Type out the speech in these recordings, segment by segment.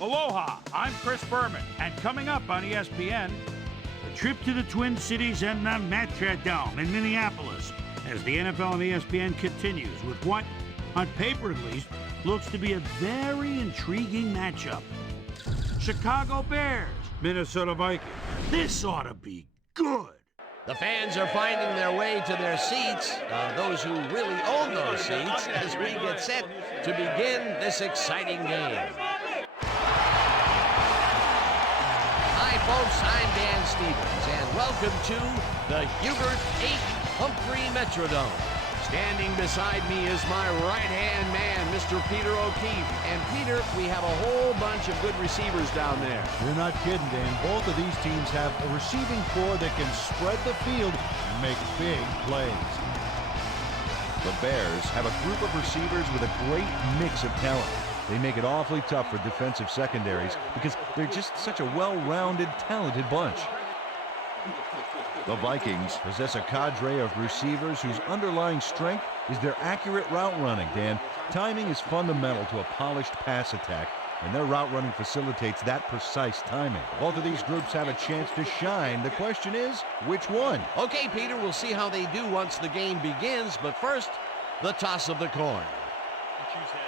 Aloha, I'm Chris Berman, and coming up on ESPN, a trip to the Twin Cities and the Metrodome in Minneapolis as the NFL and ESPN continues with what, on paper at least, looks to be a very intriguing matchup. Chicago Bears, Minnesota Vikings. This ought to be good. The fans are finding their way to their seats, those who really own those seats, as we get set to begin this exciting game. Hi, folks, I'm Dan Stevens, and welcome to the Hubert H. Humphrey Metrodome. Standing beside me is my right-hand man, Mr. Peter O'Keefe. And Peter, we have a whole bunch of good receivers down there. You're not kidding, Dan. Both of these teams have a receiving core that can spread the field and make big plays. The Bears have a group of receivers with a great mix of talent. They make it awfully tough for defensive secondaries because they're just such a well-rounded, talented bunch. The Vikings possess a cadre of receivers whose underlying strength is their accurate route running, Dan. Timing is fundamental to a polished pass attack, and their route running facilitates that precise timing. Both of these groups have a chance to shine. The question is, which one? Okay, Peter, we'll see how they do once the game begins, but first, the toss of the coin. Choose heads.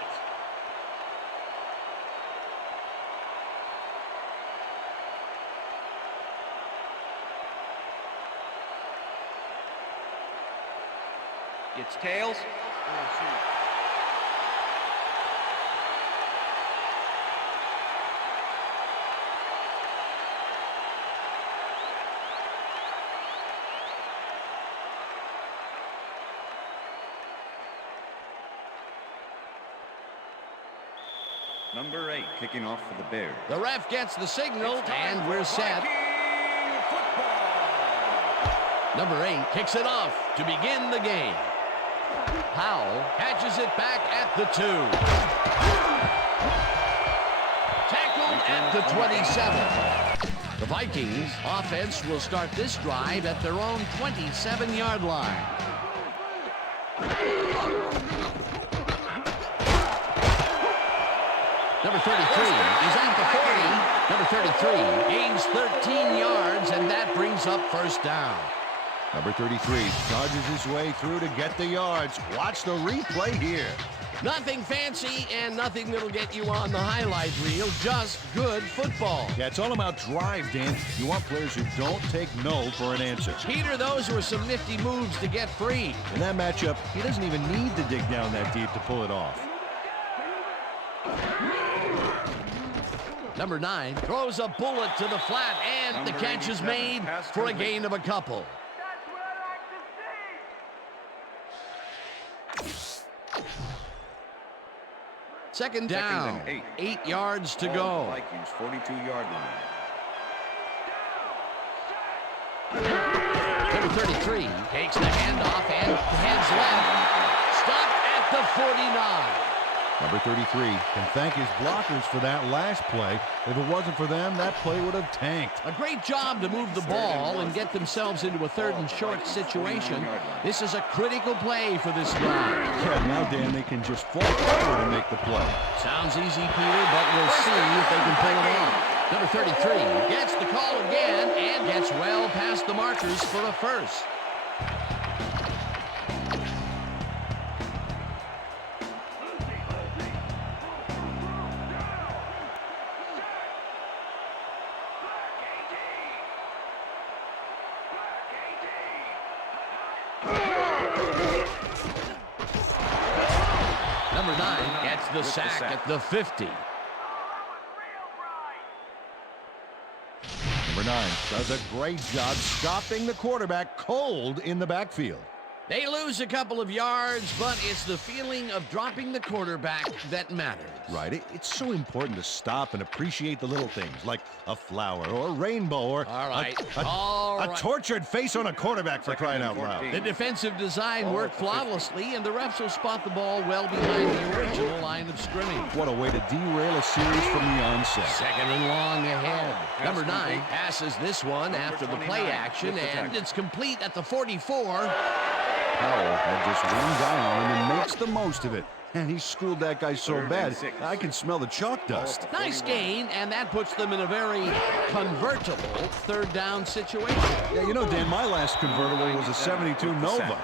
It's tails. Number 8 kicking off for the Bears. The ref gets the signal, and we're set. Number 8 kicks it off to begin the game. Powell catches it back at the 2. Tackled at the 27. The Vikings offense will start this drive at their own 27-yard line. Number 33 is at the 40. Number 33 gains 13 yards, and that brings up first down. Number 33 dodges his way through to get the yards. Watch the replay here. Nothing fancy and nothing that'll get you on the highlight reel, just good football. Yeah, it's all about drive, Dan. You want players who don't take no for an answer. Peter, those were some nifty moves to get free. In that matchup, he doesn't even need to dig down that deep to pull it off. Number 9 throws a bullet to the flat, and the catch is made for a gain of a couple. Second down, 8 yards to go. Vikings 42-yard line. Number 33 takes the handoff and heads left. Stopped at the 49. Number 33 can thank his blockers for that last play. If it wasn't for them, that play would have tanked. A great job to move the ball and get themselves into a 3rd and short situation. This is a critical play for this drive. Yeah, now, Dan, they can just fall forward and make the play. Sounds easy, Peter, but we'll see if they can pull it off. Number 33 gets the call again and gets well past the markers for a first. Number 9 gets the sack at the 50. Number 9 does a great job stopping the quarterback cold in the backfield. They lose a couple of yards, but it's the feeling of dropping the quarterback that matters. Right. It's so important to stop and appreciate the little things, like a flower or a rainbow or a tortured face on a quarterback, for crying out loud. The defensive design worked flawlessly, and the refs will spot the ball well behind the original line of scrimmage. What a way to derail a series from the onset. 2nd and long ahead. Number 9 passes this one after the play action, and it's complete at the 44. Powell had just one guy on him and makes the most of it. And he schooled that guy so bad, I can smell the chalk dust. Nice gain, and that puts them in a very convertible third down situation. Yeah, you know, Dan, my last convertible was a 72 Nova.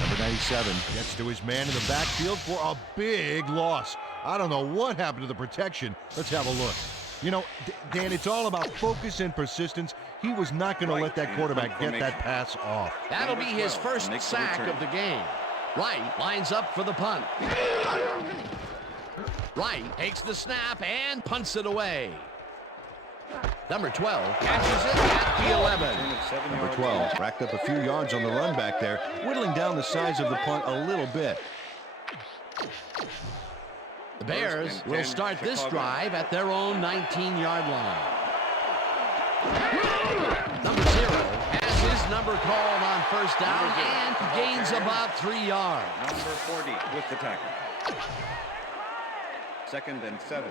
Number 97 gets to his man in the backfield for a big loss. I don't know what happened to the protection. Let's have a look. You know, Dan, it's all about focus and persistence. He was not going to let that quarterback get that pass off. That'll be his first sack of the game. Wright lines up for the punt. Wright takes the snap and punts it away. Number 12 catches it at the 11. Number 12 racked up a few yards on the run back there, whittling down the size of the punt a little bit. The Bears will start this drive at their own 19-yard line. Number 0 has his number called on first down and gains about 3 yards. Number 40 with the tackle. 2nd and 7.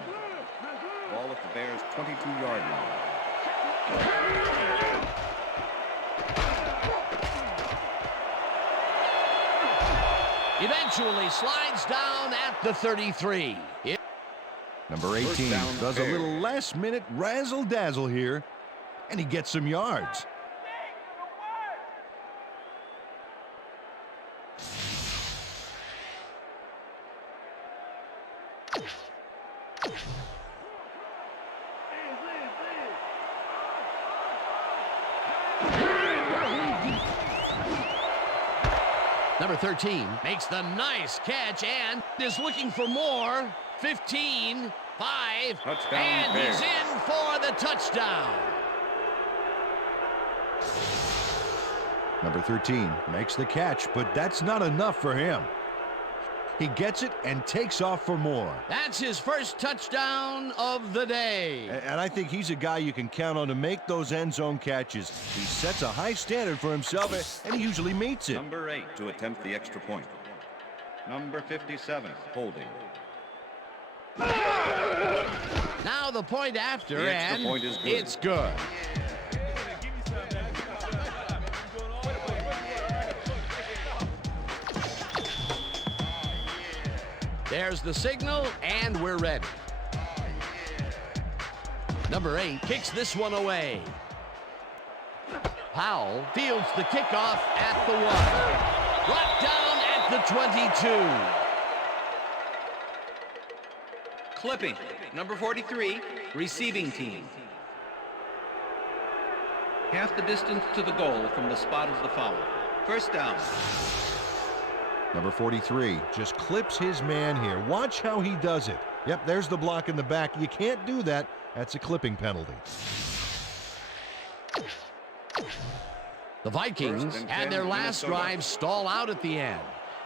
Ball at the Bears' 22-yard line. Eventually slides down at the 33. Number 18 does a little last-minute razzle-dazzle here, and he gets some yards. Number 13 makes the nice catch and is looking for more. 15, 5, Touchdown, and Bears. he's in for the touchdown. Number 13 makes the catch, but that's not enough for him. He gets it and takes off for more. That's his first touchdown of the day. And I think he's a guy you can count on to make those end zone catches. He sets a high standard for himself, and he usually meets it. Number 8 to attempt the extra point. Number 57 holding. Now the point after, The extra and point is good. it's good. There's the signal, and we're ready. Number 8 kicks this one away. Powell fields the kickoff at the 1. Brought down at the 22. Clipping. Number 43, receiving team. Half the distance to the goal from the spot of the foul. First down. Number 43 just clips his man here. Watch how he does it. Yep, there's the block in the back. You can't do that. That's a clipping penalty. The Vikings had their last drive stall out at the end.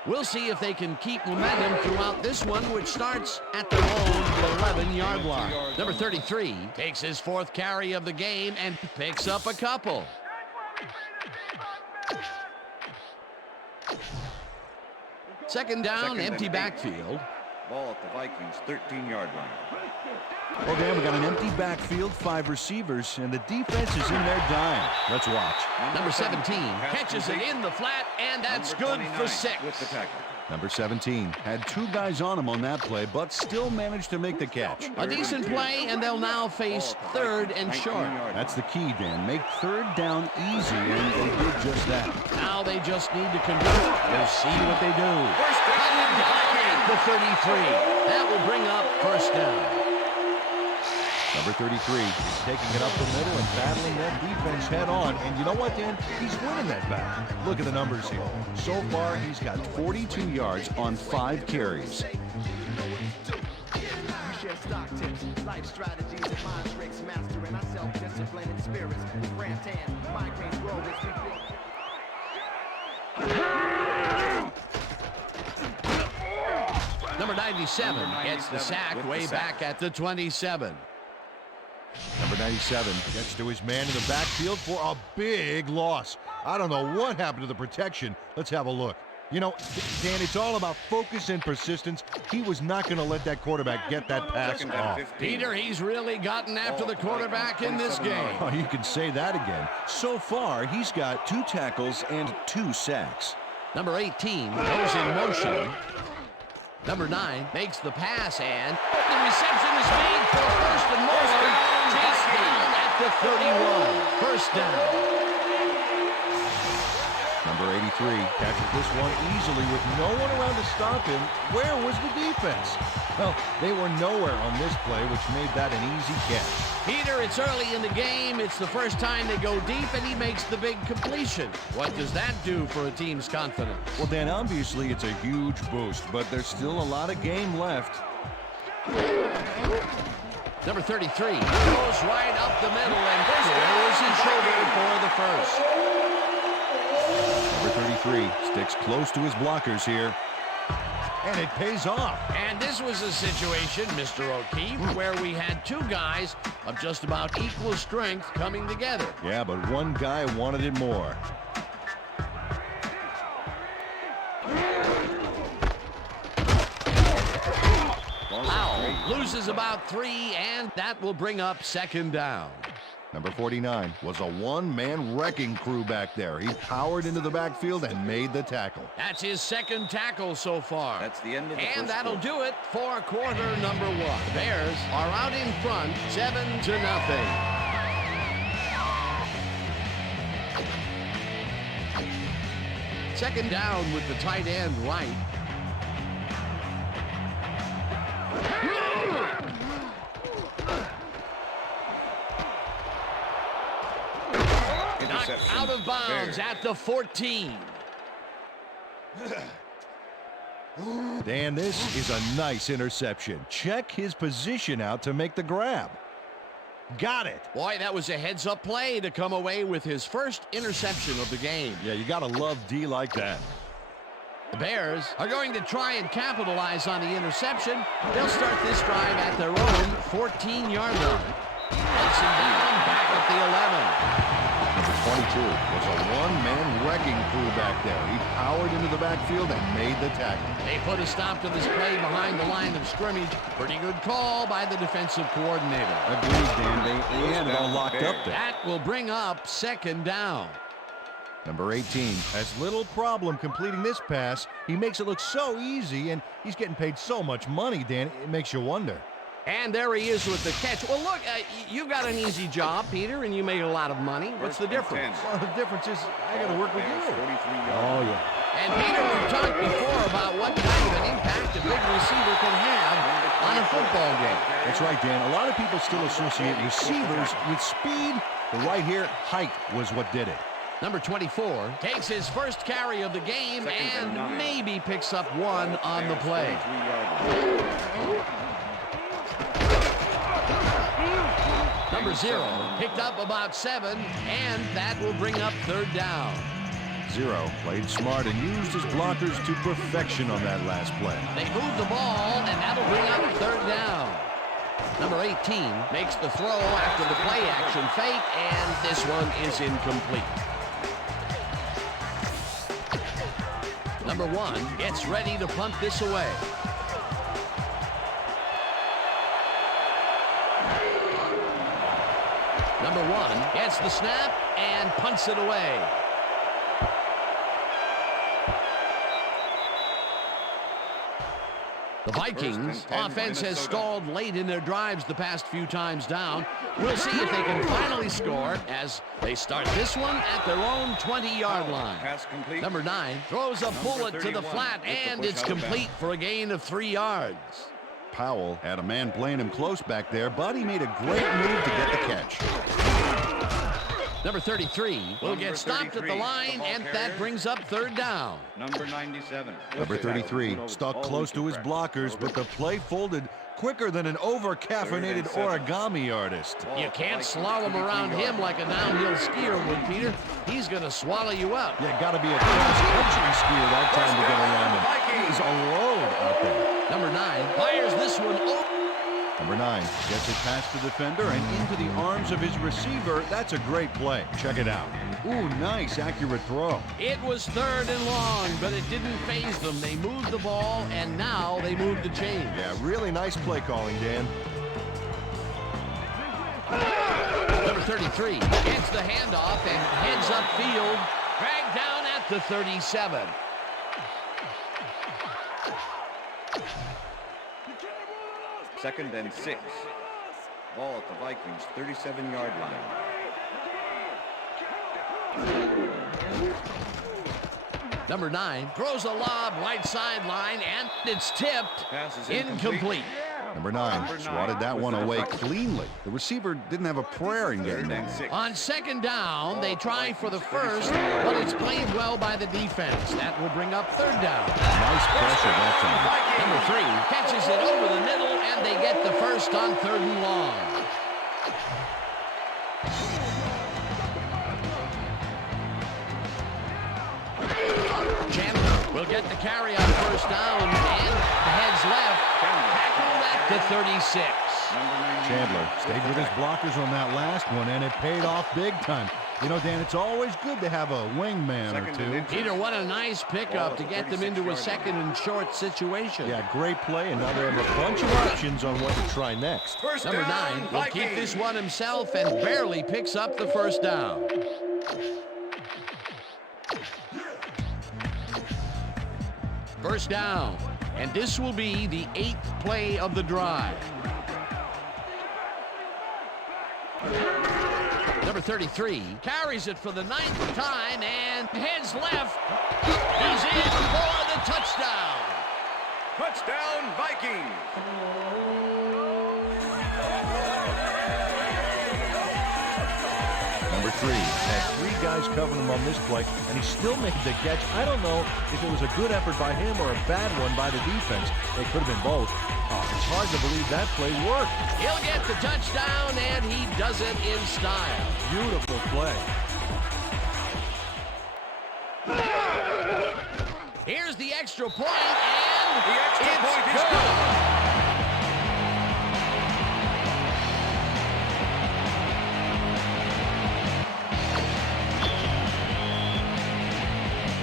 We'll see if they can keep momentum throughout this one, which starts at their own 11-yard line. Number 33 takes his 4th carry of the game and picks up a couple. Second down, empty backfield. Ball at the Vikings' 13-yard line. Well, Dan, we got an empty backfield, 5 receivers, and the defense is in their dime. Let's watch. Number 17 catches it in the flat, and that's good for 6. With the tackle. Number 17 had 2 guys on him on that play, but still managed to make the catch. A decent play, and they'll now face 3rd and short. That's the key, Dan. Make 3rd down easy, and they did just that. Now they just need to convert. We'll see what they do. First down. At the 33. That will bring up first down. Number 33 is taking it up the middle and battling that defense head on. And you know what, Dan? He's winning that battle. Look at the numbers here. So far, he's got 42 yards on 5 carries. Number 97 gets the sack way back at the 27. Number 97 gets to his man in the backfield for a big loss. I don't know what happened to the protection. Let's have a look. You know, Dan, it's all about focus and persistence. He was not going to let that quarterback get that pass off. Peter, he's really gotten after the quarterback in this game. Oh, you can say that again. So far, he's got 2 tackles and 2 sacks. Number 18 goes in motion. Number 9 makes the pass, and the reception is made for first and more. Chase down at the 31. First down. Number 83 catches this one easily with no one around to stop him. Where was the defense? Well, they were nowhere on this play, which made that an easy catch. Peter, it's early in the game. It's the first time they go deep, and he makes the big completion. What does that do for a team's confidence? Well, Dan, obviously it's a huge boost, but there's still a lot of game left. Number 33 goes right up the middle, and throws his shoulder for the first. Number 33 sticks close to his blockers here. And it pays off. And this was a situation, Mr. O'Keefe, where we had two guys of just about equal strength coming together. Yeah, but one guy wanted it more. Powell loses about 3, and that will bring up second down. Number 49 was a one-man wrecking crew back there. He powered into the backfield and made the tackle. That's his second tackle so far. That's the end of the And first that'll quarter. do it for quarter number 1. The Bears are out in front, 7-0. Second down with the tight end right. Knocked out of bounds at the 14. Dan, this is a nice interception. Check his position out to make the grab. Got it. Boy, that was a heads-up play to come away with his first interception of the game. Yeah, you gotta love D like that. The Bears are going to try and capitalize on the interception. They'll start this drive at their own 14-yard line. Hudson down back at the 11. Number 22 was a one-man wrecking crew back there. He powered into the backfield and made the tackle. They put a stop to this play behind the line of scrimmage. Pretty good call by the defensive coordinator. Agreed, Dan. They had it all locked up there. That will bring up second down. Number 18 Has little problem completing this pass. He makes it look so easy, and he's getting paid so much money, Dan. It makes you wonder. And there he is with the catch. Well, look, you got an easy job, Peter, and you made a lot of money. What's the difference? Well, the difference is I got to work with you. Oh, yeah. And Peter, we've talked before about what kind of an impact a big receiver can have on a football game. That's right, Dan. A lot of people still associate receivers with speed, but right here, height was what did it. Number 24 takes his first carry of the game and maybe picks up one on the play. Number 0 picked up about 7, and that will bring up third down. 0 played smart and used his blockers to perfection on that last play. They move the ball, and that'll bring up third down. Number 18 makes the throw after the play-action fake, and this one is incomplete. Number 1 gets ready to punt this away. Number 1 gets the snap and punts it away. The Vikings offense has stalled late in their drives the past few times down. We'll see if they can finally score as they start this one at their own 20-yard line. Number 9 throws a bullet to the flat, and it's complete for a gain of 3 yards. Powell had a man playing him close back there, but he made a great move to get the catch. Number 33 will get stopped at the line, and that brings up third down. Number 97. Number 33 stuck close to his blockers, but the play folded quicker than an over-caffeinated origami artist. You can't slalom around him like a downhill skier would, Peter. He's going to swallow you up. Yeah, got to be a cross-country skier that time to get around him. He's a load out there. Number 9 fires this one over. Number 9 gets it past the defender and into the arms of his receiver. That's a great play. Check it out. Ooh, nice, accurate throw. It was third and long, but it didn't faze them. They moved the ball, and now they moved the chains. Yeah, really nice play calling, Dan. Number 33 gets the handoff and heads upfield, dragged down at the 37. 2nd and 6. Ball at the Vikings' 37-yard line. Number 9 throws a lob right sideline, and it's tipped. Pass is Incomplete. Number 9 swatted that one away cleanly. The receiver didn't have a prayer in getting that. On 2nd down, they try for the first, but it's played well by the defense. That will bring up 3rd down. Nice pressure that time. Number 3 catches it over the middle, and they get the first on 3rd and long. Chandler will get the carry on 1st down, and heads left. Tackled at the 36. Chandler stayed with his blockers on that last one, and it paid off big time. You know, Dan, it's always good to have a wingman or two. Peter, what a nice pickup to get them into a 2nd and short situation. Yeah, great play, and now they have a bunch of options on what to try next. Number 9 will keep this one himself and barely picks up the 1st down. First down, and this will be the 8th play of the drive. Number 33 carries it for the 9th time and heads left. He's in for the touchdown. Touchdown, Vikings! Number 3 had 3 guys covering him on this play, and he still made the catch. I don't know if it was a good effort by him or a bad one by the defense. It could have been both. Oh, it's hard to believe that play worked. He'll get the touchdown, and he does it in style. Beautiful play. Here's the extra point, and The extra it's point is good. good.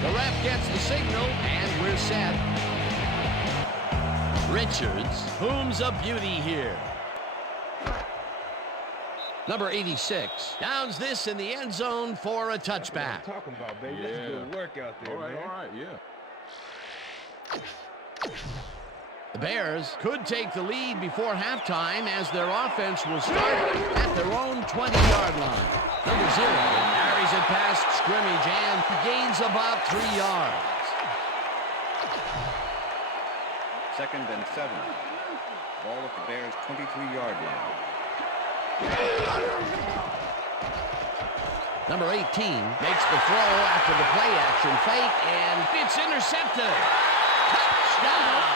The ref gets the signal, and we're set. Richards, whom's a beauty here. Number 86 downs this in the end zone for a touchback. Talking about, baby. That's good work out there, man. All right, yeah. The Bears could take the lead before halftime as their offense will start at their own 20-yard line. Number 0 carries it past scrimmage and gains about 3 yards. 2nd and 7. Ball at the Bears' 23-yard line. Number 18 makes the throw after the play-action fake, and it's intercepted. Touchdown!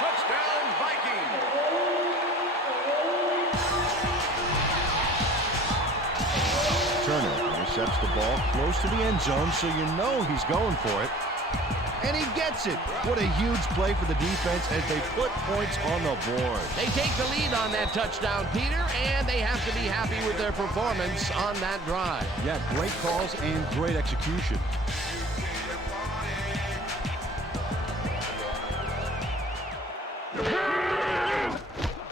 Touchdown, Vikings! Turner intercepts the ball close to the end zone, so you know he's going for it. And he gets it. What a huge play for the defense as they put points on the board. They take the lead on that touchdown, Peter, and they have to be happy with their performance on that drive. Yeah, great calls and great execution.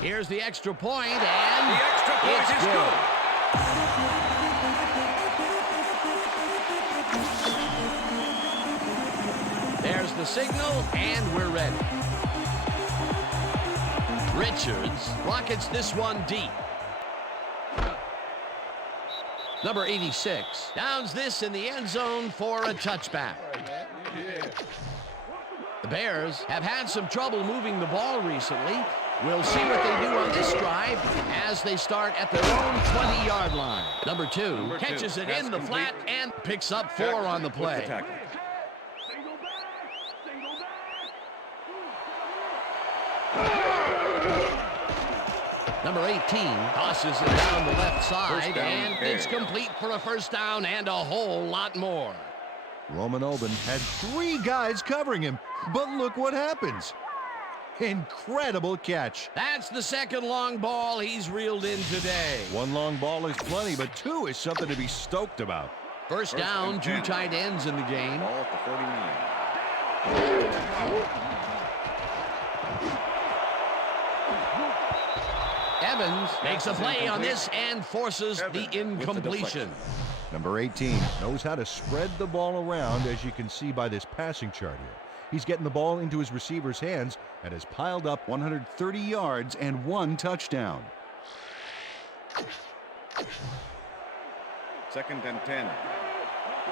Here's the extra point, and The extra point it's is good. There's the signal, and we're ready. Richards rockets this one deep. Number 86 downs this in the end zone for a touchback. The Bears have had some trouble moving the ball recently. We'll see what they do on this drive as they start at their own 20-yard line. Number 2 catches it in the flat and picks up 4 on the play. Number 18 tosses it down the left side, and it's complete for a first down and a whole lot more. Roman Oben had 3 guys covering him, but look what happens. Incredible catch. That's the second long ball he's reeled in today. 1 long ball is plenty, but 2 is something to be stoked about. First down, 2 tight ends in the game. Ball at the 49. Evans makes a play on this and forces the incompletion. Number 18 knows how to spread the ball around, as you can see by this passing chart here. He's getting the ball into his receiver's hands and has piled up 130 yards and 1 touchdown. 2nd and 10.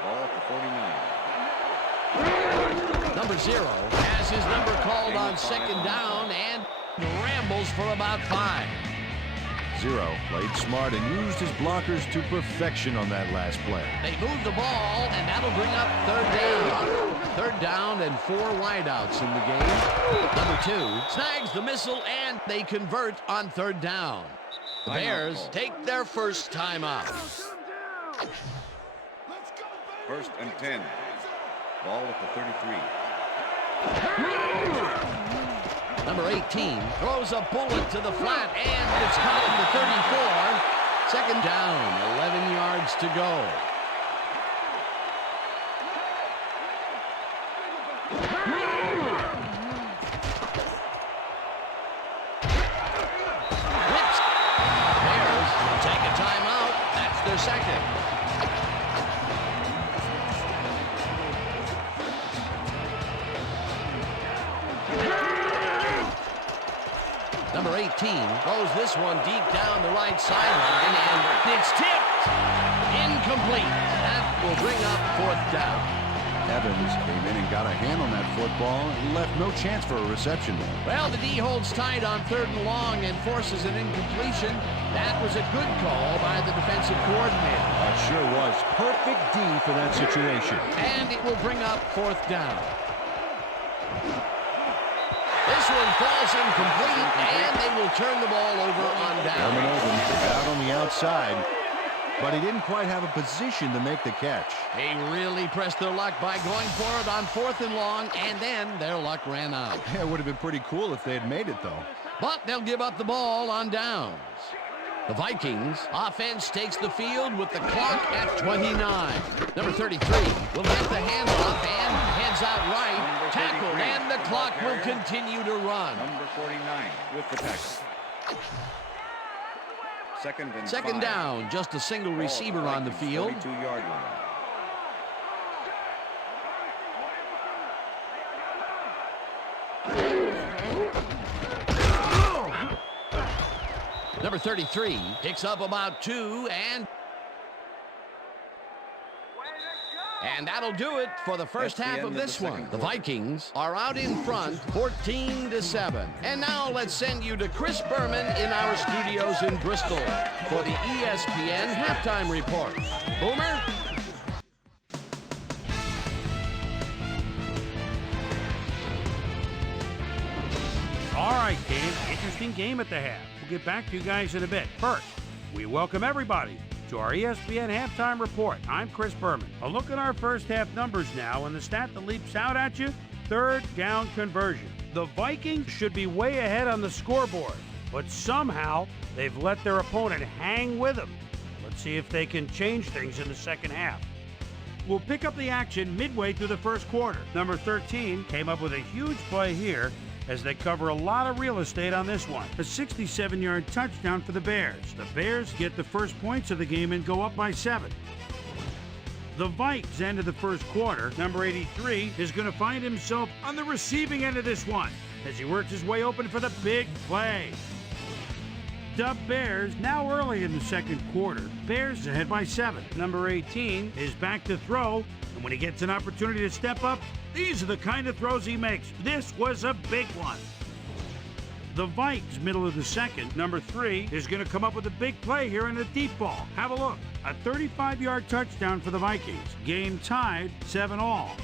Ball at the 49. Number 0 has his number called on 2nd down and rambles for about 5. 0 played smart and used his blockers to perfection on that last play. They move the ball, and that'll bring up 3rd down. 3rd down and 4 wideouts in the game. Number 2 snags the missile, and they convert on 3rd down. The Bears take their first timeout. 1st and 10. Ball at the 33. Number 18 throws a bullet to the flat, and it's caught at the 34. 2nd down, 11 yards to go. Bears take a timeout. That's their second. Number 18 throws this one deep down the right sideline, and it's tipped. Incomplete. That will bring up 4th down. Evans came in and got a hand on that football and left no chance for a reception. Well, the D holds tight on 3rd and long and forces an incompletion. That was a good call by the defensive coordinator. That sure was. Perfect D for that situation. And it will bring up 4th down. This one falls incomplete, and they will turn the ball over on down. Evans is out on the outside, but he didn't quite have a position to make the catch. They really pressed their luck by going for it on 4th and long, and then their luck ran out. Yeah, it would have been pretty cool if they had made it, though. But they'll give up the ball on downs. The Vikings offense takes the field with the clock at 29. Number 33 will get the handoff and heads out right. Tackled, and the clock will continue to run. Number 49 with the tackle. 2nd and 2nd 5. down, just a single receiver on the field. 42-yard line. Number 33 picks up about 2, and that'll do it for the first half of this one. The Vikings are out in front, 14-7. And now let's send you to Chris Berman in our studios in Bristol for the ESPN halftime report. Boomer? All right, Dave. Interesting game at the half. We'll get back to you guys in a bit. First, we welcome everybody to our ESPN halftime report. I'm Chris Berman. A look at our first half numbers now, and the stat that leaps out at you, 3rd down conversion. The Vikings should be way ahead on the scoreboard, but somehow they've let their opponent hang with them. Let's see if they can change things in the second half. We'll pick up the action midway through the first quarter. Number 13 came up with a huge play here as they cover a lot of real estate on this one. A 67-yard touchdown for the Bears. The Bears get the first points of the game and go up by 7. The Vikes end of the first quarter. Number 83 is going to find himself on the receiving end of this one as he works his way open for the big play. The Bears now early in the second quarter. Bears ahead by 7. Number 18 is back to throw, and when he gets an opportunity to step up, these are the kind of throws he makes. This was a big one. The Vikes, middle of the second. Number 3 is going to come up with a big play here in a deep ball. Have a look. A 35-yard touchdown for the Vikings. Game tied 7-all.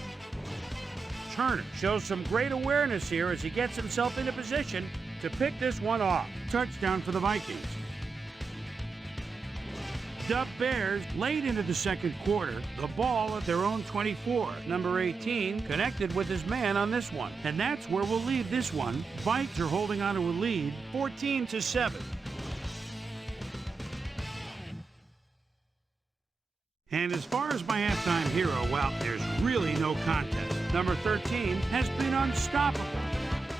Turner shows some great awareness here as he gets himself into position to pick this one off. Touchdown for the Vikings. The Bears late into the second quarter, the ball at their own 24. Number 18 connected with his man on this one. And that's where we'll leave this one. Vikes are holding on to a lead, 14-7. And as far as my halftime hero, well, there's really no contest. Number 13 has been unstoppable.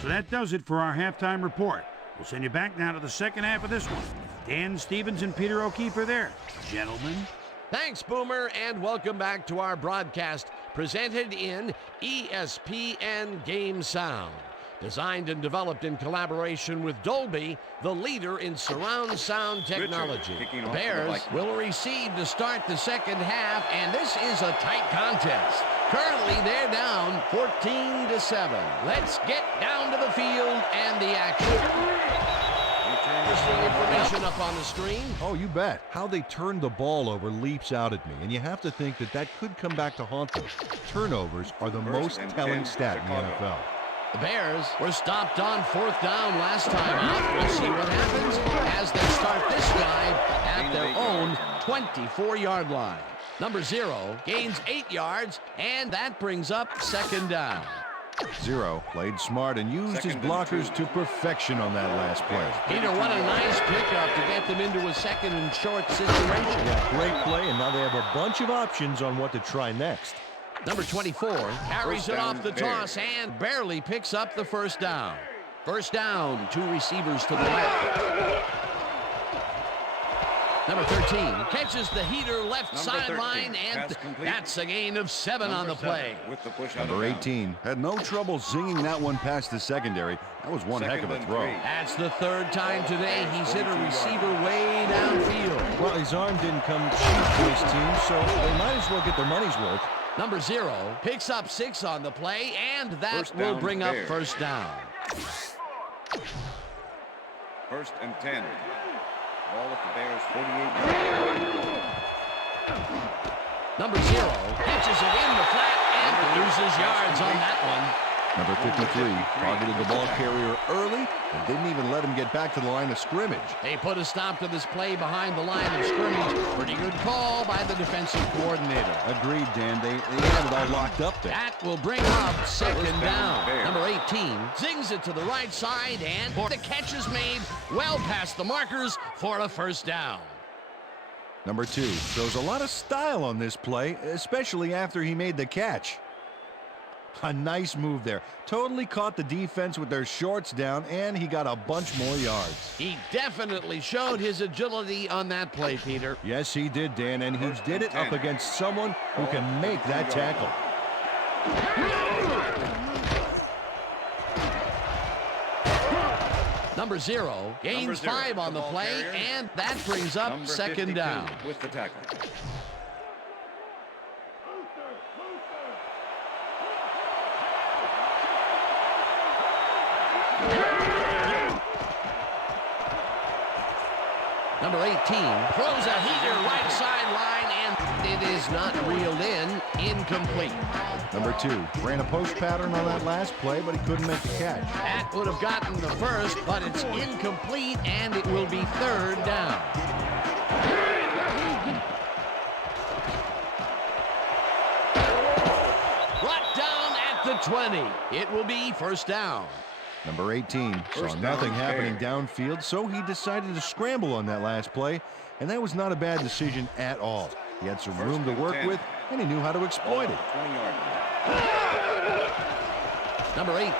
So that does it for our halftime report. We'll send you back now to the second half of this one. Dan Stevens and Peter O'Keefe are there. Gentlemen. Thanks, Boomer, and welcome back to our broadcast presented in ESPN Game Sound. Designed and developed in collaboration with Dolby, the leader in surround sound technology. kicking off for the Bears Vikings. will receive to start the second half, and this is a tight contest. Currently, they're down 14-7. Let's get down to the field and the action. Interesting information up on the screen. Oh, you bet. How they turned the ball over leaps out at me, and you have to think that that could come back to haunt them. Turnovers are the most telling stat in the NFL. The Bears were stopped on 4th down last time out. We'll see what happens as they start this drive at their own 24-yard line. Number 0 gains 8 yards, and that brings up 2nd down. 0 played smart and used his blockers to perfection on that last play. Peter, what a nice pickup to get them into a 2nd and short situation. Yeah, great play, and now they have a bunch of options on what to try next. Number 24 carries it off the toss and barely picks up the 1st down. 1st down, 2 receivers to the left. Number 13 catches the heater left sideline, and that's a gain of 7 on the play. With the push Number 18 had no trouble zinging that one past the secondary. That was one heck of a throw. That's the 3rd time today he's hit a receiver way downfield. Well, his arm didn't come cheap to his team, so they might as well get their money's worth. Number 0 picks up 6 on the play, and that will bring up 1st down. 1st and 10. Ball at the Bears' 48-yard. Number 0 catches it in the flat and loses yards on that one. Number 53 targeted the ball carrier early and didn't even let him get back to the line of scrimmage. They put a stop to this play behind the line of scrimmage. Pretty good call by the defensive coordinator. Agreed, Dan. They had it all locked up there. That will bring up 2nd down. Number 18 zings it to the right side, and the catch is made well past the markers for a 1st down. Number 2 shows a lot of style on this play, especially after he made the catch. A nice move there. Totally caught the defense with their shorts down, and he got a bunch more yards. He definitely showed his agility on that play, Peter. Yes, he did, Dan, and he did it up against someone who can make that tackle. Number 0 gains 5 on the play, and that brings up 2nd down. With the tackle. Number 18 throws a heater right sideline, and it is not reeled in. Incomplete. Number 2 ran a post pattern on that last play, but he couldn't make the catch. That would have gotten the 1st, but it's incomplete, and it will be 3rd down. Brought down at the 20. It will be 1st down. Number 18 saw nothing happening downfield, so he decided to scramble on that last play, and that was not a bad decision at all. He had some room to work with, and he knew how to exploit it. 20-yard line. Number 18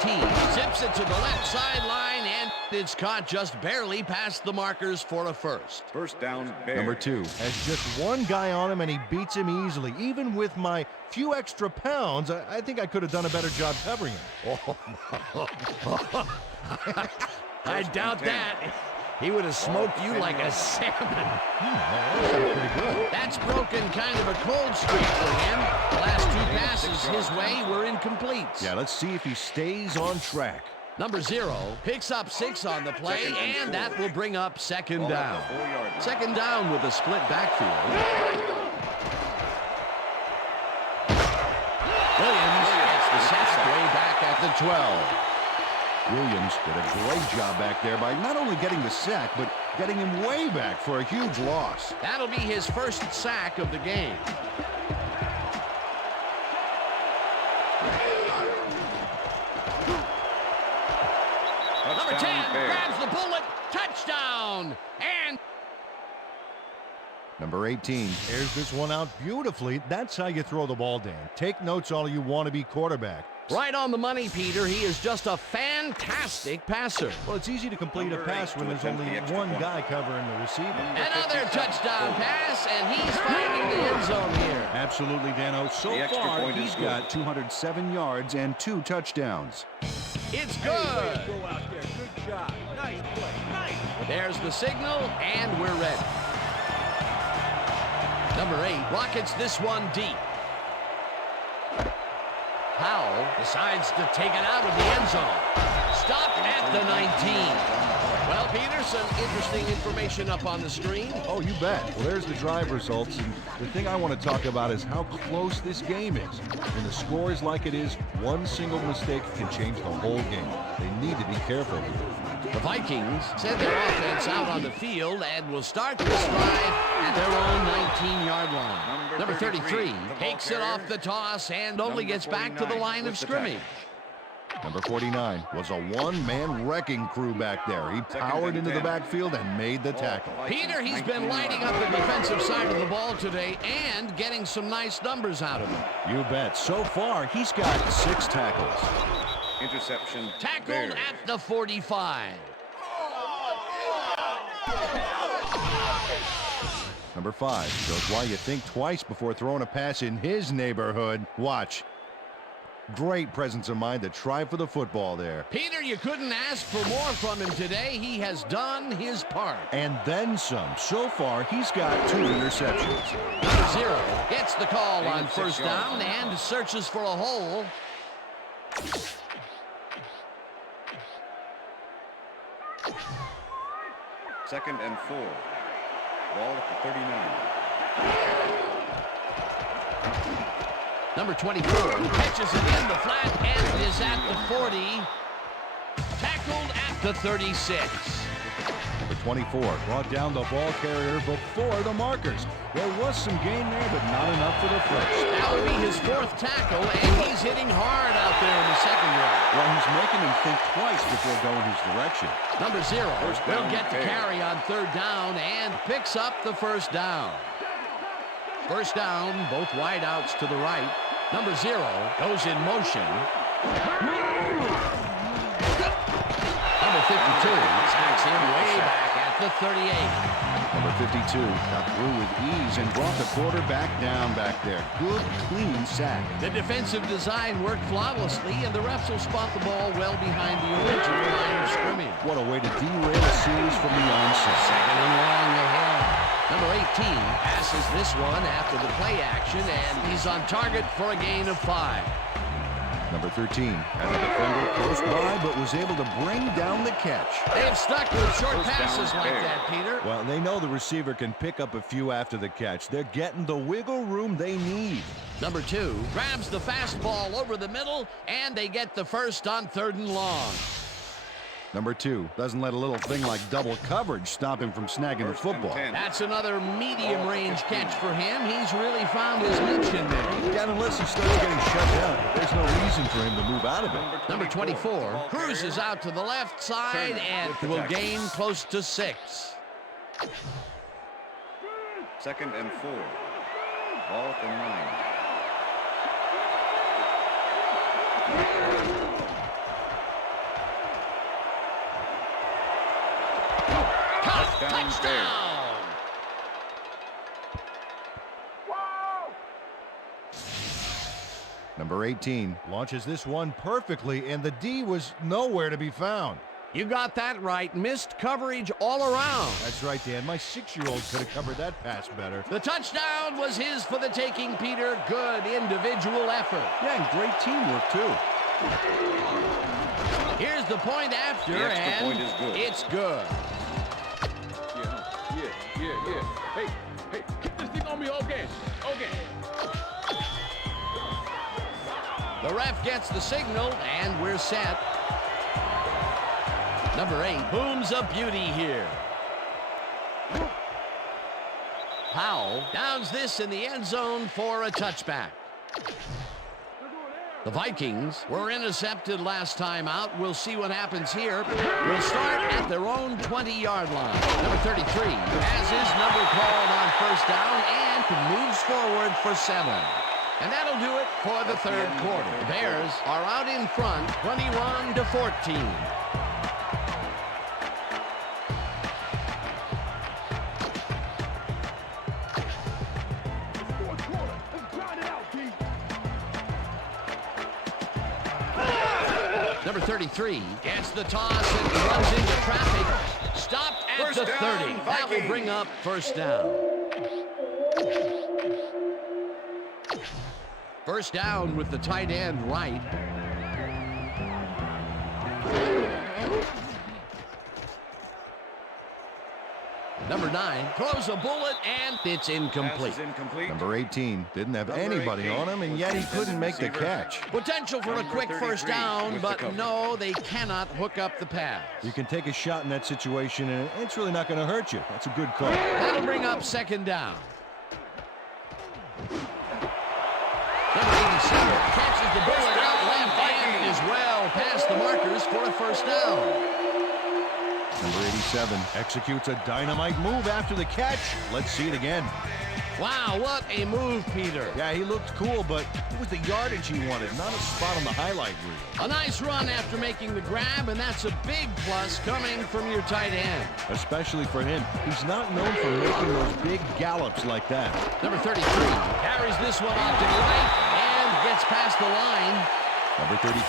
zips it to the left sideline, and it's caught just barely past the markers for a 1st. 1st down, Bears. Number 2 has just one guy on him, and he beats him easily. Even with my few extra pounds, I think I could have done a better job covering him. I doubt that. He would have smoked you like a salmon. That was pretty good. That's broken kind of a cold streak for him. The last 2 passes his way were incomplete. Yeah, let's see if he stays on track. Number 0 picks up 6 on the play, and that will bring up 2nd down. 2nd down with a split backfield. Williams gets the sack way back at the 12. Williams did a great job back there by not only getting the sack, but getting him way back for a huge loss. That'll be his 1st sack of the game. Number 10 grabs the bullet. Touchdown. And Number 18 airs this one out beautifully. That's how you throw the ball, Dan. Take notes all you want to be quarterback. right on the money, Peter. He is just a fantastic passer. Well, it's easy to complete a pass when there's only one guy covering the receiver. Another touchdown pass, and he's finding the end zone here. Absolutely, Dano. So far, he's got 207 yards and 2 touchdowns. It's Hey, good. way to go out there. Good job. Nice play. Nice. There's the signal, and we're ready. Number 8 rockets this one deep. Powell decides to take it out of the end zone. Stopped at the 19. Well, Peter, some interesting information up on the screen. Oh, you bet. Well, there's the drive results, and the thing I want to talk about is how close this game is. When the score is like it is, one single mistake can change the whole game. They need to be careful. The Vikings send their offense out on the field and will start this drive at their own 19-yard line. Number 33 takes it off the toss and only gets back to the line of scrimmage. Number 49 was a one-man wrecking crew back there. He powered into the backfield and made the tackle. Peter, he's been lighting up the defensive side of the ball today and getting some nice numbers out of it. You bet. So far, he's got 6 tackles. Interception. Tackled Bears. at the 45. Number 5 shows why you think twice before throwing a pass in his neighborhood. Watch. Great presence of mind to try for the football there. Peter, you couldn't ask for more from him today. He has done his part. And then some. So far, he's got 2 interceptions. Number 0 gets the call on first down and searches for a hole. Second and 4. Ball at the 39. Number 24 catches it in the flat and is at the 40. Tackled at the 36. Number 24 brought down the ball carrier before the markers. There was some gain there, but not enough for the first. That would be his 4th tackle, and he's hitting hard out there in the secondary. Well, he's making him think twice before going his direction. Number 0 will get the fair. carry on third down and picks up the first down. First down, both wideouts to the right. Number 0 goes in motion. Number 52 sacks him way back at the 38. Number 52 got through with ease and brought the quarterback down back there. Good, clean sack. The defensive design worked flawlessly, and the refs will spot the ball well behind the original line of scrimmage. What a way to derail a series from the onset. Second and long ahead. Number 18 passes this one after the play action, and he's on target for a gain of 5. Number 13 had a defender close by, but was able to bring down the catch. They've stuck with short First down, passes like Bears. that, Peter. Well, they know the receiver can pick up a few after the catch. They're getting the wiggle room they need. Number 2 grabs the fastball over the middle, and they get the first on 3rd and long. Number 2 doesn't let a little thing like double coverage stop him from snagging the First and football. 10. That's another medium-range catch for him. He's really found his niche in there. Yeah, unless he starts getting shut down, there's no reason for him to move out of it. Number 24 cruises out to the left side and will gain close to 6. Second and 4. Ball at the 9. Touchdown! Number 18 launches this one perfectly, and the D was nowhere to be found. You got that right. Missed coverage all around. That's right, Dan. My 6-year-old could have covered that pass better. The touchdown was his for the taking, Peter. Good individual effort. Yeah, and great teamwork, too. Here's the point after, The extra and point is good. it's good. Yeah. Hey, keep this thing on me. Okay. The ref gets the signal, and we're set. Number 8 booms a beauty here. Powell downs this in the end zone for a touchback. The Vikings were intercepted last time out. We'll see what happens here. We'll start at their own 20-yard line. Number 33 has his number called on first down and moves forward for 7. And that'll do it for the 3rd quarter. The Bears are out in front, 21-14. Number 33 gets the toss and runs into traffic. Stopped at the 30. That will bring up first down. First down with the tight end right. Number 9 throws a bullet and it's incomplete. Number 18 didn't have anybody on him, and yet he couldn't make the catch. Potential for a quick first down, but no, they cannot hook up the pass. You can take a shot in that situation, and it's really not going to hurt you. That's a good call. That'll bring up second down. Number 87 catches the bullet out left and is well past the markers for a first down. Number 87 executes a dynamite move after the catch. Let's see it again. Wow, what a move, Peter. Yeah, he looked cool, but it was the yardage he wanted, not a spot on the highlight reel. A nice run after making the grab, and that's a big plus coming from your tight end. Especially for him. He's not known for making those big gallops like that. Number 33 carries this one off to the right and gets past the line. Number 33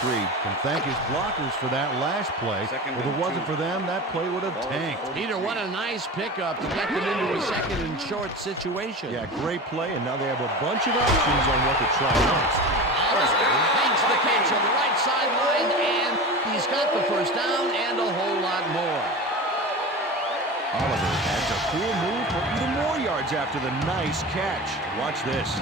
can thank his blockers for that last play. If it wasn't for them, that play would have tanked. Peter, what a nice pickup to get them into a second and short situation. Yeah, great play, and now they have a bunch of options on what to try next. Oliver makes the catch on the right sideline, and he's got the first down and a whole lot more. Oliver has a cool move for even more yards after the nice catch. Watch this.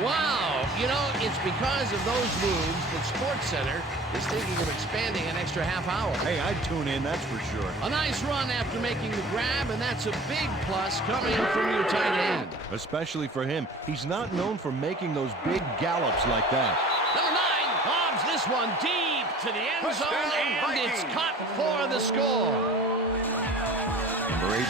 Wow, you know, it's because of those moves that SportsCenter is thinking of expanding an extra half hour. Hey, I'd tune in, that's for sure. A nice run after making the grab, and that's a big plus coming from your tight end. Especially for him. He's not known for making those big gallops like that. Number 9 lobs this one deep to the end zone, and it's caught for the score. Number 18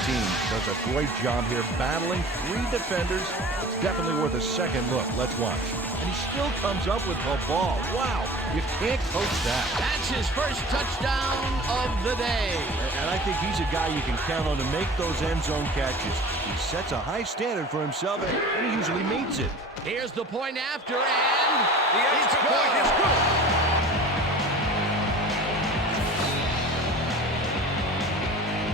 does a great job here battling 3 defenders. It's definitely worth a second look. Let's watch. And he still comes up with the ball. Wow, you can't coach that. That's his first touchdown of the day. And I think he's a guy you can count on to make those end zone catches. He sets a high standard for himself, and he usually meets it. Here's the point after, and it's good.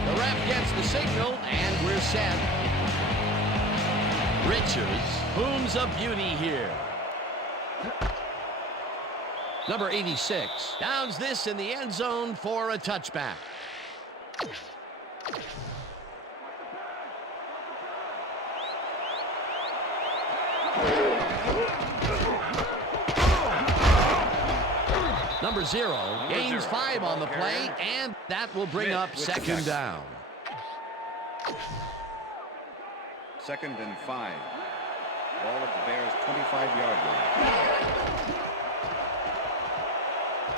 The ref gets the signal, and we're set. Richards booms a beauty here. Number 86 downs this in the end zone for a touchback. Number 0 gains 5 on the play, and that will bring up second down. Second and 5. Ball at the Bears' 25-yard line.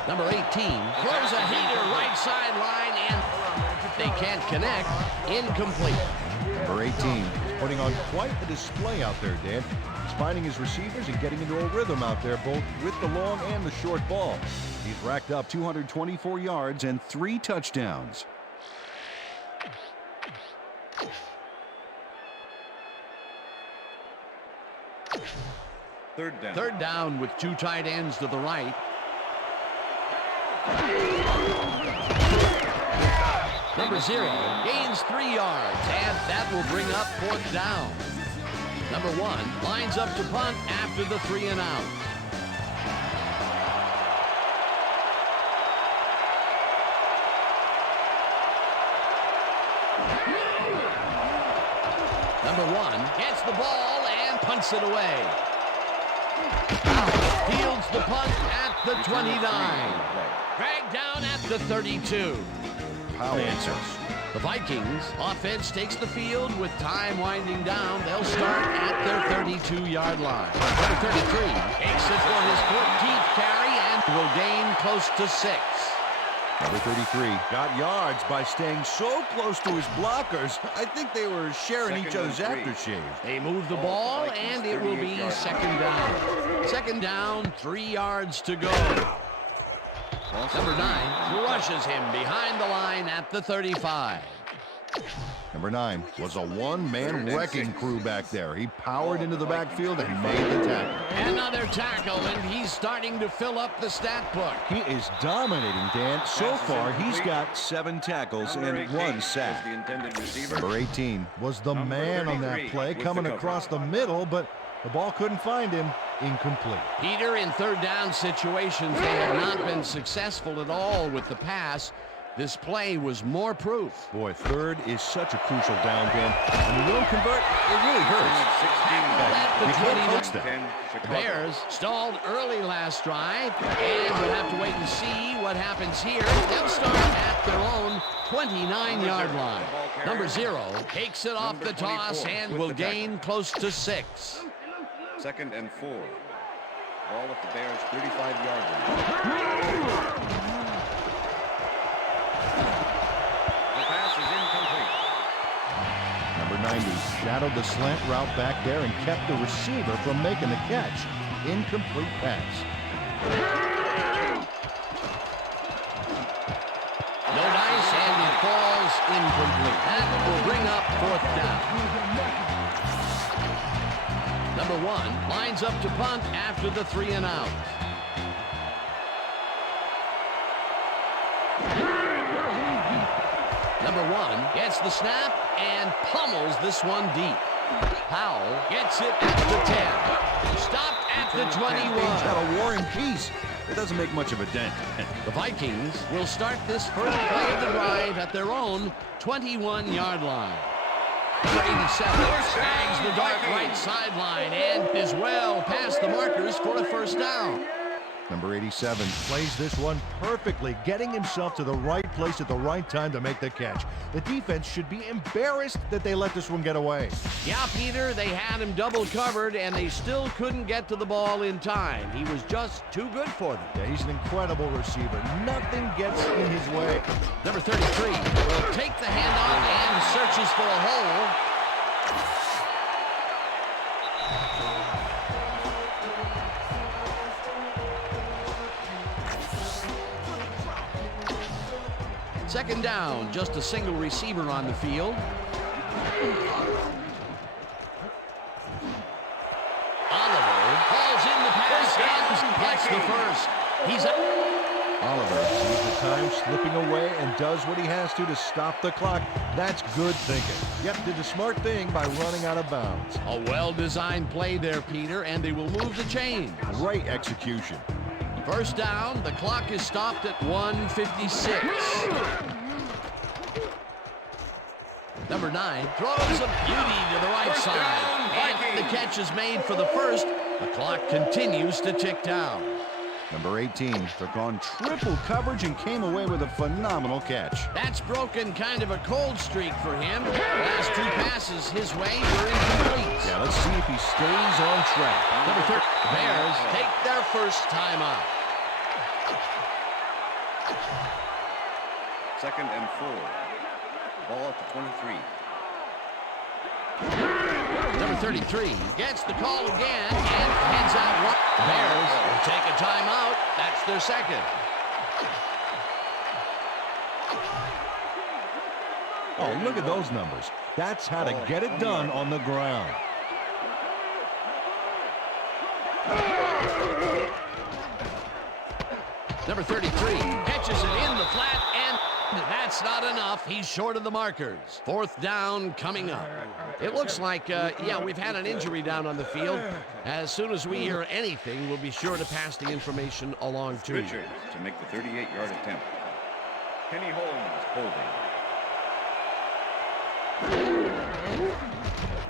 Number 18 throws a heater right sideline, and they can't connect. Incomplete. Number 18 putting on quite a display out there, Dan. He's finding his receivers and getting into a rhythm out there, both with the long and the short ball. He's racked up 224 yards and 3 touchdowns. Third down. Third down with 2 tight ends to the right. Number 0 gains 3 yards, and that will bring up 4th down. Number 1 lines up to punt after the 3 and out. Number 1 gets the ball and punts it away. Fields the punt at the 29. Dragged down at the 32. Powell answers. The Vikings offense takes the field with time winding down. They'll start at their 32-yard line. Number 33 takes it for his 14th carry and will gain close to 6. Number 33 got yards by staying so close to his blockers. I think they were sharing each other's aftershave. They move the ball, and it will be second down. Second down, 3 yards to go. Number 9 crushes him behind the line at the 35. Number 9 was a one-man wrecking crew back there. He powered into the backfield and made the tackle. Another tackle, and he's starting to fill up the stat book. He is dominating, Dan. So far, he's got 7 tackles and 1 sack. Number 18 was the man on that play, coming across the middle, but the ball couldn't find him. Incomplete. Peter, in third down situations, they have not been successful at all with the pass. This play was more proof. Boy, third is such a crucial down, Dan. When you don't convert, it really hurts. You can't coach that. The Bears stalled early last drive, and we'll have to wait and see what happens here. They'll start at their own 29-yard line. Number 0 takes it off the toss and will gain close to 6. 2nd and 4. Ball at the Bears' 35-yard line. The pass is incomplete. Number 90 shadowed the slant route back there and kept the receiver from making the catch. Incomplete pass. No dice, and it falls incomplete. That will bring up 4th down. Number 1 lines up to punt after the 3 and out. Number 1 gets the snap and pummels this one deep. Powell gets it at the 10. Stopped at the 21. He's got a war and peace. It doesn't make much of a dent. The Vikings will start this first play of the drive at their own 21-yard line. Number 87 snags the dark right sideline and is well past the markers for a first down. Number 87 plays this one perfectly, getting himself to the right place at the right time to make the catch. The defense should be embarrassed that they let this one get away. Yeah, Peter, they had him double covered, and they still couldn't get to the ball in time. He was just too good for them. Yeah, he's an incredible receiver. Nothing gets in his way. Number 33 will take the handoff and searches for a hole. Second down, just a single receiver on the field. Oliver falls in the pass and gets the first. He's up. Oliver sees the time slipping away and does what he has to stop the clock. That's good thinking. Yep, did the smart thing by running out of bounds. A well-designed play there, Peter, and they will move the chains. Great execution. First down, the clock is stopped at 1:56. Number 9 throws a beauty to the right side. And the catch is made for the first. The clock continues to tick down. Number 18 took on triple coverage and came away with a phenomenal catch. That's broken kind of a cold streak for him. Last 2 passes his way were incomplete. Yeah, let's see if he stays on track. Number 30, Bears take their first timeout. 2nd and 4. Ball at the 23. Number 33 gets the call again and heads out one. The Bears will take a timeout. That's their second. Oh, look at those numbers. That's how to get it done on the ground. Number 33 catches it in the flat, and that's not enough. He's short of the markers. 4th down coming up. It looks like, yeah, we've had an injury down on the field. As soon as we hear anything, we'll be sure to pass the information along to you. Richards to make the 38-yard attempt. Kenny Holmes holding.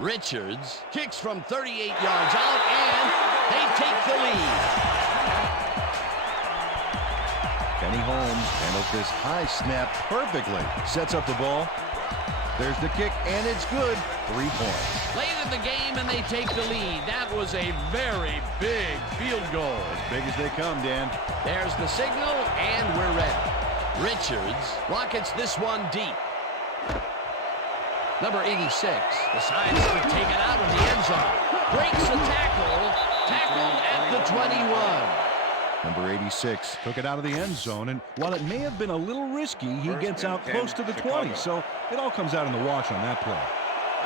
Richards kicks from 38 yards out, and they take the lead. Kenny Holmes handles this high snap perfectly. Sets up the ball. There's the kick, and it's good. 3 points. Late in the game, and they take the lead. That was a very big field goal. As big as they come, Dan. There's the signal, and we're ready. Richards rockets this one deep. Number 86 decides to take it out of the end zone. Breaks a tackle. Tackled at the 21. Number 86 took it out of the end zone, and while it may have been a little risky, he gets out close to the 20, so it all comes out in the wash on that play.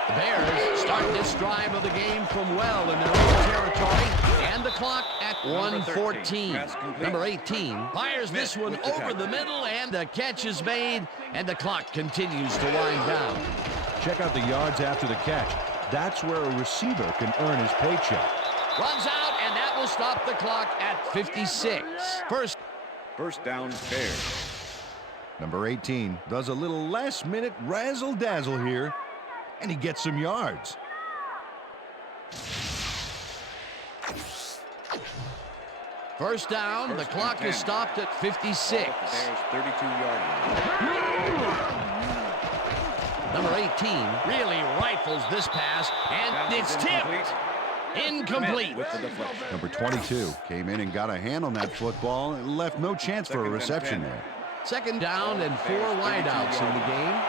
The Bears start this drive of the game from well in their own territory, and the clock at 1:14. Number 18 fires this one over the middle, and the catch is made, and the clock continues to wind down. Check out the yards after the catch. That's where a receiver can earn his paycheck. Runs out, and that will stop the clock at 56. First down, Bears. Number 18 does a little last-minute razzle-dazzle here, and he gets some yards. First down, the clock is stopped at 56. Bears 32-yard line. Number 18 really rifles this pass, and it's tipped. Incomplete. With the deflection. Number 22 came in and got a hand on that football and left no chance for a reception there. Second down and 4 wideouts in the game.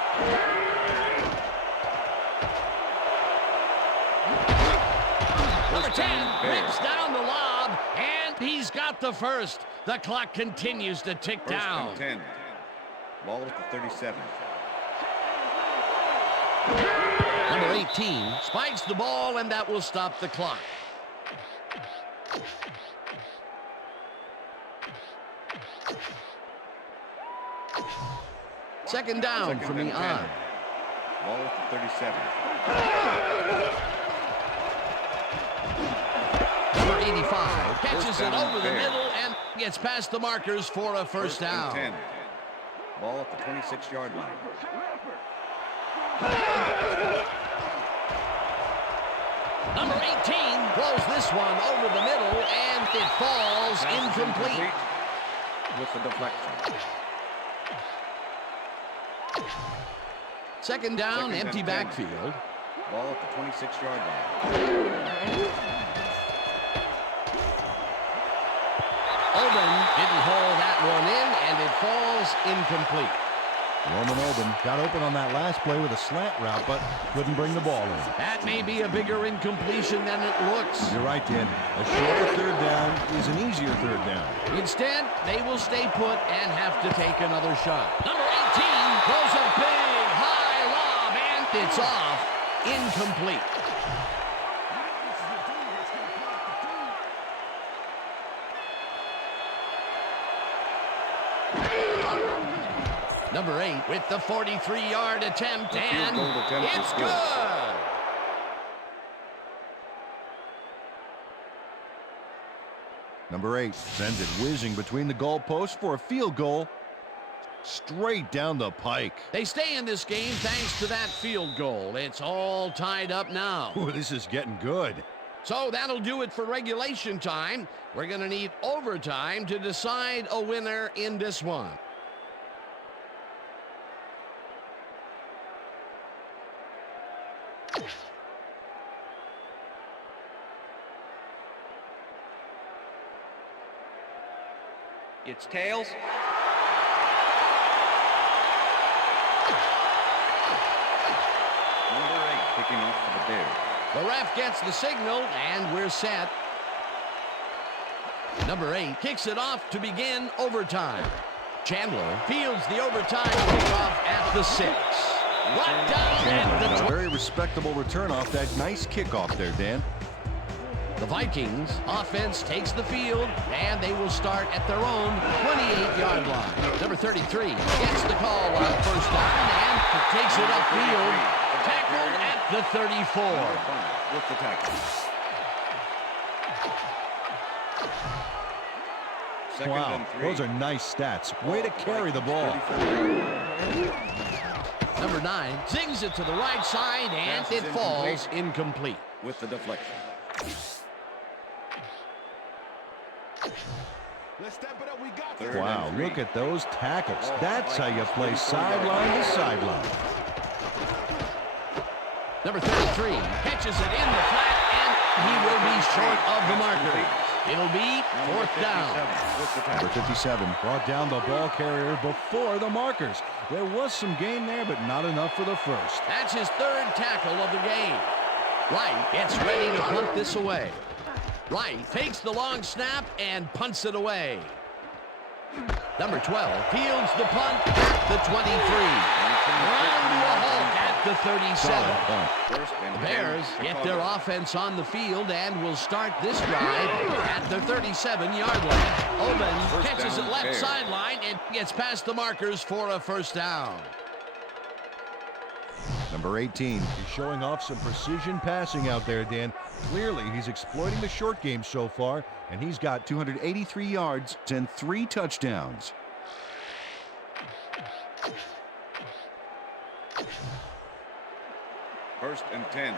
Number 10 rips down the lob, and he's got the first. The clock continues to tick down. First and 10. Ball at the 37. Number 18 spikes the ball, and that will stop the clock. Second down from the on. Ball at the 37. Number 85 catches it over the middle and gets past the markers for a first down. 10. Ball at the 26-yard line. Number 18 throws this one over the middle, and it falls incomplete. With the deflection. Second down, empty backfield. Ball at the 26-yard line. Oben didn't haul that one in, and it falls incomplete. Roman Oben got open on that last play with a slant route, but couldn't bring the ball in. That may be a bigger incompletion than it looks. You're right, Dan. A shorter third down is an easier third down. Instead, they will stay put and have to take another shot. Number 18 throws a big high lob, and it's off. Incomplete. Number 8 with the 43-yard attempt, and it's good. Number 8 sends it whizzing between the goalposts for a field goal straight down the pike. They stay in this game thanks to that field goal. It's all tied up now. Ooh, this is getting good. So that'll do it for regulation time. We're going to need overtime to decide a winner in this one. It's tails. Number 8 picking off for the Bears. The ref gets the signal, and we're set. Number 8 kicks it off to begin overtime. Chandler fields the overtime kickoff at the 6. Brought down at the Very respectable return off that nice kickoff there, Dan. The Vikings offense takes the field, and they will start at their own 28-yard line. Number 33 gets the call on first down and takes it upfield. Tackled at the 34. With the tackle. Second Wow, and 3. those are nice stats. Way to carry the ball. Number 9 zings it to the right side, and it falls incomplete. With the deflection. Let's step it up. We got Third Wow, and 3. look at those tackles. That's how you play sideline to sideline. Number 33 catches it in the flat, and he will be short of the marker. It'll be fourth down. Number 57 brought down the ball carrier before the markers. There was some gain there, but not enough for the first. That's his third tackle of the game. Wright gets ready to punt this away. Right, takes the long snap and punts it away. Number 12 fields the punt at the 23. Round to a halt at the 37. The Bears get their offense on the field and will start this drive at the 37-yard line. Oben catches it left sideline and gets past the markers for a first down. Number 18 He's showing off some precision passing out there, Dan. Clearly, he's exploiting the short game so far, and he's got 283 yards and 3 touchdowns. First and 10.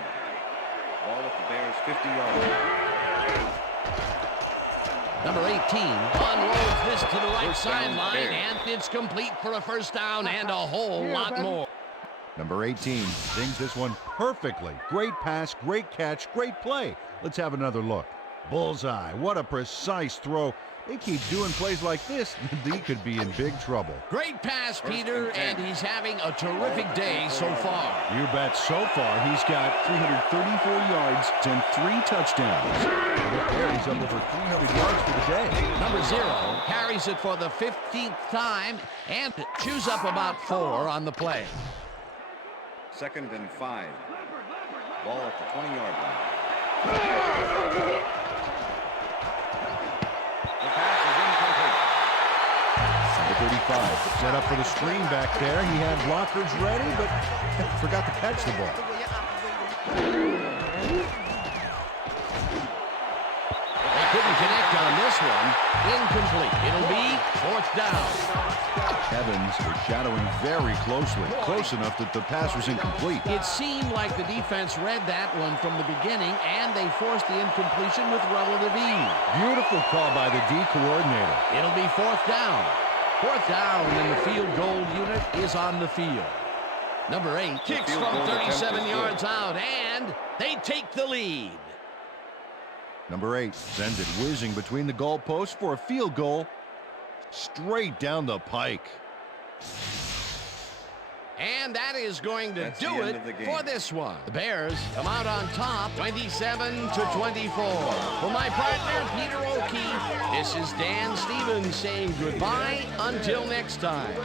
Ball at the Bears' 50-yard line. Number 18 unrolls this to the right sideline, and it's complete for a first down and a whole lot more. Number 18 sings this one perfectly. Great pass, great catch, great play. Let's have another look. Bullseye. What a precise throw. They keep doing plays like this, he could be in big trouble. Great pass, Peter, and he's having a terrific day so far. You bet. So far, he's got 334 yards and 3 touchdowns. There, he's up over 300 yards for the day. Number 0 carries it for the 15th time and chews up about 4 on the play. Second and 5. Ball at the 20-yard line. The pass is incomplete. Number 35 set up for the screen back there. He had blockers ready, but forgot to catch the ball. They couldn't connect on this one. Incomplete. It'll be 4th down. Evans was shadowing very closely, close enough that the pass was incomplete. It seemed like the defense read that one from the beginning, and they forced the incompletion with relative ease. Beautiful call by the D coordinator. It'll be 4th down. 4th down, and the field goal unit is on the field. Number 8 kicks from 37 yards out, and they take the lead. Number 8 sends it whizzing between the goalposts for a field goal. Straight down the pike. And that is going to do it for this one. The Bears come out on top, 27-24. For my partner, Peter O'Keefe, this is Dan Stevens saying goodbye until next time.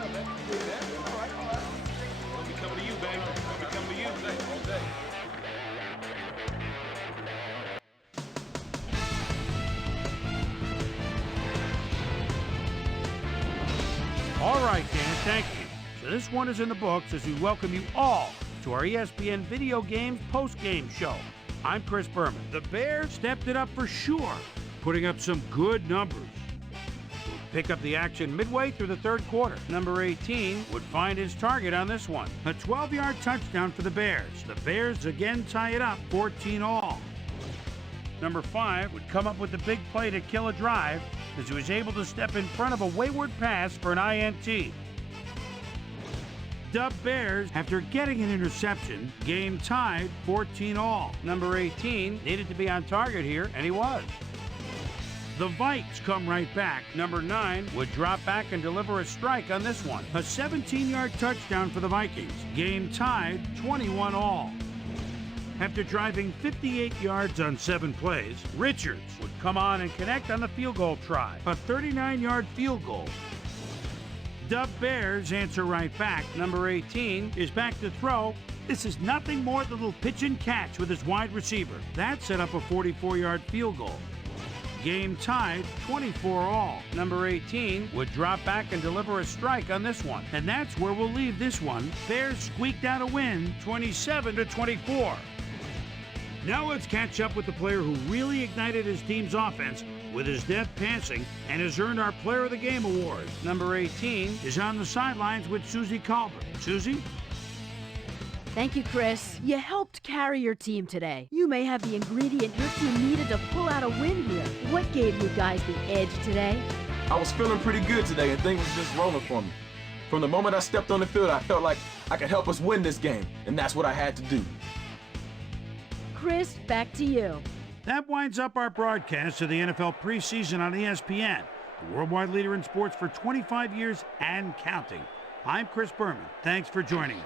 All right, Dan, thank you. So this one is in the books as we welcome you all to our ESPN Video Games Postgame show. I'm Chris Berman. The Bears stepped it up for sure, putting up some good numbers. We'll pick up the action midway through the 3rd quarter. Number 18 would find his target on this one. A 12-yard touchdown for the Bears. The Bears again tie it up, 14 all. Number 5 would come up with the big play to kill a drive as he was able to step in front of a wayward pass for an INT. The Bears, after getting an interception, game tied 14 all. Number 18 needed to be on target here, and he was. The Vikes come right back. Number 9 would drop back and deliver a strike on this one. A 17-yard touchdown for the Vikings. Game tied 21 all. After driving 58 yards on 7 plays, Richards would come on and connect on the field goal try. A 39-yard field goal. The Bears answer right back. Number 18 is back to throw. This is nothing more than a little pitch and catch with his wide receiver. That set up a 44-yard field goal. Game tied 24 all. Number 18 would drop back and deliver a strike on this one. And that's where we'll leave this one. Bears squeaked out a win, 27-24. Now let's catch up with the player who really ignited his team's offense with his deft passing and has earned our Player of the Game award. Number 18 is on the sidelines with Susie Colbert. Susie? Thank you, Chris. You helped carry your team today. You may have the ingredient your team needed to pull out a win here. What gave you guys the edge today? I was feeling pretty good today, and things was just rolling for me. From the moment I stepped on the field, I felt like I could help us win this game, and that's what I had to do. Chris, back to you. That winds up our broadcast of the NFL preseason on ESPN, the worldwide leader in sports for 25 years and counting. I'm Chris Berman. Thanks for joining us.